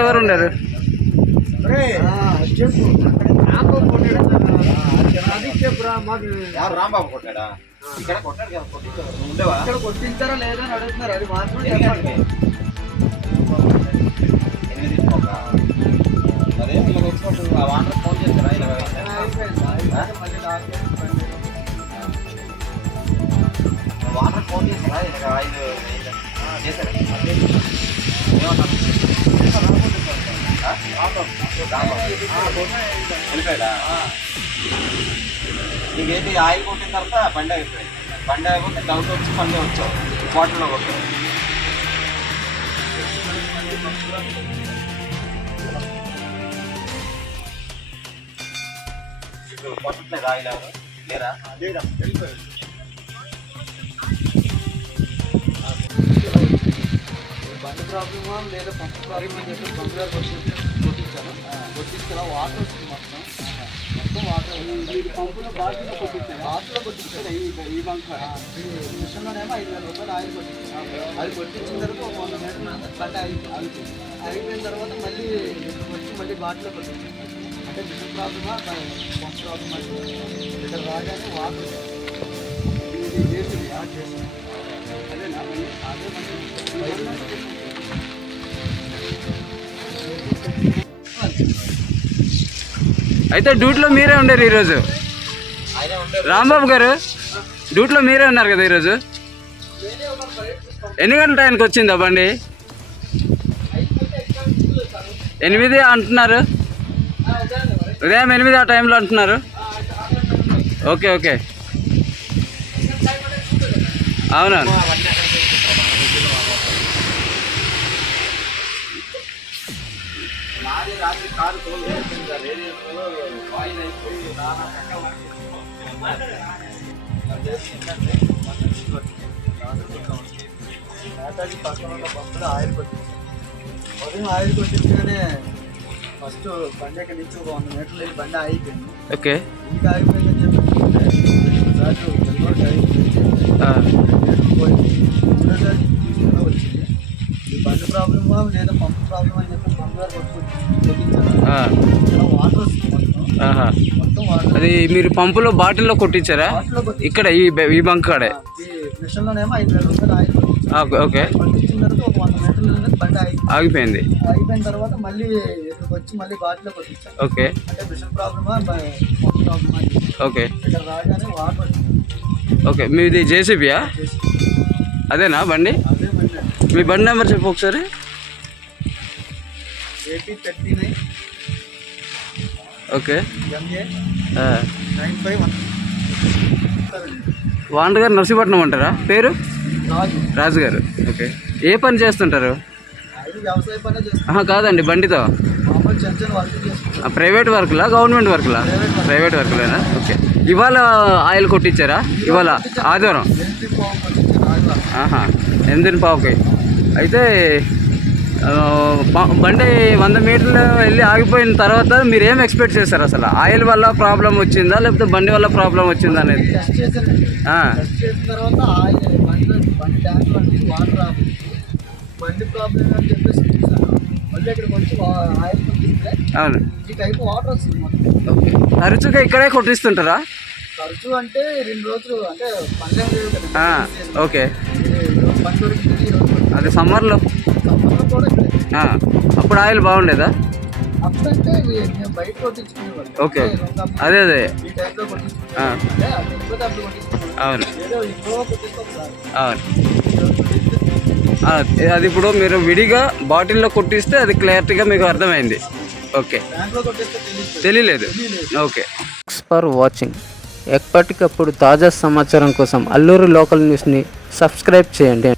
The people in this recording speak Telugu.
ఎవరు ఉండరు ఎవరు రాంబాబు కొట్టాడా? ఇక్కడ కొట్టాడు కదా ఉండేవా? కొట్టించారా లేదా అని అడుగుతున్నారు. అది మాత్రం అదే ఇలా వచ్చినప్పుడు ఆ వాటర్ ఫోన్ చేస్తారా? వాటర్ ఫోన్ చేస్తారా? ఇలా ఐదు చేశారా. వెళ్ళిపోయాడా? నీకేంటి ఆయిల్ కొట్టిన తర్వాత బండి అయిపోయింది బండి అయిపోతే డౌట్ వచ్చి మళ్ళీ వచ్చావు బాటిల్లో కొట్టావు ఇప్పుడు కొట్టట్లేదు ఆయిల్ ఎవరు? లేరా? బండి ప్రాబ్లమా లేదా పంపు ప్రాబ్లమ్ అని చెప్పి కొట్టించి కొట్టించాను. కొట్టించిన వాటర్ వస్తుంది మొత్తం. మొత్తం వాటర్ మీరు పంపులో బాటిల్లో కొట్టించాను బాటిల్లో కొట్టించాను. ఈ ఈ బంక్ మిషన్లోనేమో ఐదు వేల రూపాయలు ఆయిల్ కొట్టించాను. అది కొట్టించిన తర్వాత ఒక వంద మీటర్ బండి ఆగి ఆగిపోయింది ఆగిపోయిన తర్వాత మళ్ళీ వచ్చి మళ్ళీ బాటిల్లో కొట్టించాను. అంటే మిషన్ ప్రాబ్లమా పంప్ ప్రాబ్లమా ఇక్కడ రాగానే వాటర్ ఇది చేసింది. యాడ్ చేసింది. అయితే డ్యూటీలో మీరే ఉండరు ఈరోజు? రాంబాబు గారు డ్యూటీలో మీరే ఉన్నారు కదా ఈరోజు? ఎన్ని గంటల టైంకి వచ్చిందా బండి? ఎనిమిది అంటున్నారు. ఉదయం ఎనిమిది ఆ టైంలో అంటున్నారు. Okay okay. అవునవును నాది రాత్రి కారు తోలు వేసింది ఆ రేడియేటర్లో ఆయిల్ అయిపోయి నాన్న పక్క నేతాజీ పక్కన ఉన్న పంపులో ఆయిల్ కొట్టించాను ఉదయం ఆయిల్ కొట్టించగానే ఫస్ట్ బండి ఎక్కడి నుంచి ఒక వంద మీటర్లు వెళ్ళి బండి ఆగిపోయింది. ఓకే. ఇంకా ఆగిపోయిందని చెప్పి రాజు. ఆ, పోయింది. వచ్చింది. ఈ బండి ప్రాబ్లమా లేదా పంపు ప్రాబ్లమ్ అది మీరు పంపులో బాటిల్లో కొట్టించారా? ఇక్కడ ఈ ఈ బంక్ కాడే? ఓకే ఆగిపోయింది. అయిపోయిన తర్వాత మళ్ళీ ఇక్కడికి వచ్చి మళ్ళీ బాటిలో కొట్టించాను ఓకే. అంటే మిషన్ ప్రాబ్లమా పంపు ప్రాబ్లమా అని చెప్పి. ఓకే. ఇక్కడ రాగానే వాటర్ వచ్చింది. ఓకే. మీది జేసీబీయా? అదేనా బండి? అదే బండి. మీ బండి నెంబర్ చెప్పు ఒకసారి. AP thirty nine. Okay. Nine five one. వాండ గారు నర్సీపట్నం అంటారా? పేరు? రాజు. గారు. ఓకే. ఏ పని చేస్తుంటారు? కాదండి బండితో. ప్రైవేట్ వర్క్లా గవర్నమెంట్ వర్క్లా? ప్రైవేట్ వర్క్లేనా? ఓకే. ఇవాళ ఆయిల్ కొట్టించారా? ఇవాళ ఆదివారం? ఎనిమిది పోవం కొట్టించాను ఆదివారం. ఆహా ఎనిమిది పావుకి. అయితే బండి వంద మీటర్లు వెళ్ళి ఆగిపోయిన తర్వాత మీరు ఏం ఎక్స్పెక్ట్ చేస్తారు అసలు? ఆయిల్ వల్ల ప్రాబ్లం వచ్చిందా? లేకపోతే బండి వల్ల ప్రాబ్లం వచ్చిందా అనేది? అవును. ఈ టైప్ వాటర్ వస్తుంది మొత్తం. ఓకే. తరచుగా ఇక్కడే కొట్టిస్తుంటారా? ఖర్చు అంటే రెండు రోజులు అంటే ఓకే. అది సమ్మర్లో అప్పుడు ఆయిల్ బాగుండేదా? ఓకే. అదే అదే. అవును. అవును. అది ఇప్పుడు మీరు విడిగా బాటిల్లో కొట్టిస్తే అది క్లారిటీగా మీకు అర్థమైంది. ఓకే. బ్యాంక్లో కొట్టిస్తే తెలియదు. తెలియలేదు. తెలియలేదు. ఓకే. థ్యాంక్స్ ఫర్ వాచింగ్ ఎప్పటికప్పుడు తాజా సమాచారం కోసం అల్లూరు లోకల్ న్యూస్ని సబ్స్క్రైబ్ చేయండి.